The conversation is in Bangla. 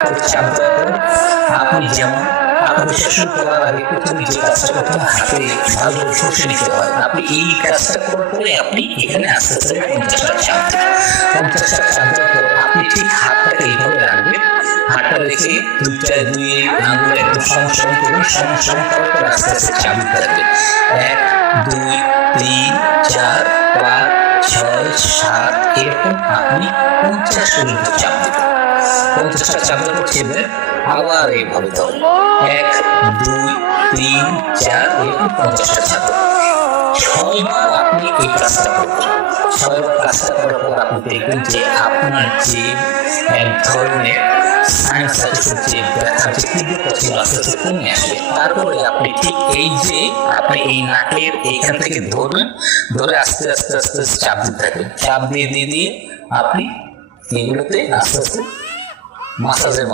চাপ দেওয়ার পরে আপনি যেমন আত্মবিশ্বাসন করার আগে প্রথমে যে কাজটা করতে হয়, হাতে ভালোভাবে শুষে নিতে হয়। আপনি এই কাজটা করার পরে আপনি এখানে আস্তে আস্তে 50টা চাপ দেবেন। 50টা চাপ দেওয়ার পর আপনি ঠিক হাতটাকে এইভাবে রাখবেন। হাতটা রেখে দুই আঙ্গুল একদম সমান করবেন। সমান করার পর আস্তে আস্তে চাপ দিতে থাকবেন। 1 2 3 4 5 6 7 এরকম আপনি 50 পর্যন্ত চাপ দেবেন। 50টা চাপ দেওয়ার ছেড়ে আবার এইভাবে দাও। 1 2 3 4 এরকম 50টা চাপ। 6 বার আপনি এই কাজটা করবেন। 6 বার কাজটা করার পর আপনি দেখবেন যে আপনার যে এক ধরনের সাইন্স আছে, যে ব্যথার যে তীব্রতা ছিল আস্তে আস্তে কমে আসবে। তারপরে আপনি ঠিক এই যে আপনি এই নাকের এইখান থেকে ধরবেন, ধরে আস্তে আস্তে আস্তে আস্তে চাপ দিতে থাকবেন। চাপ দিয়ে আপনি এগুলোতে আস্তে আস্তে মাসাজের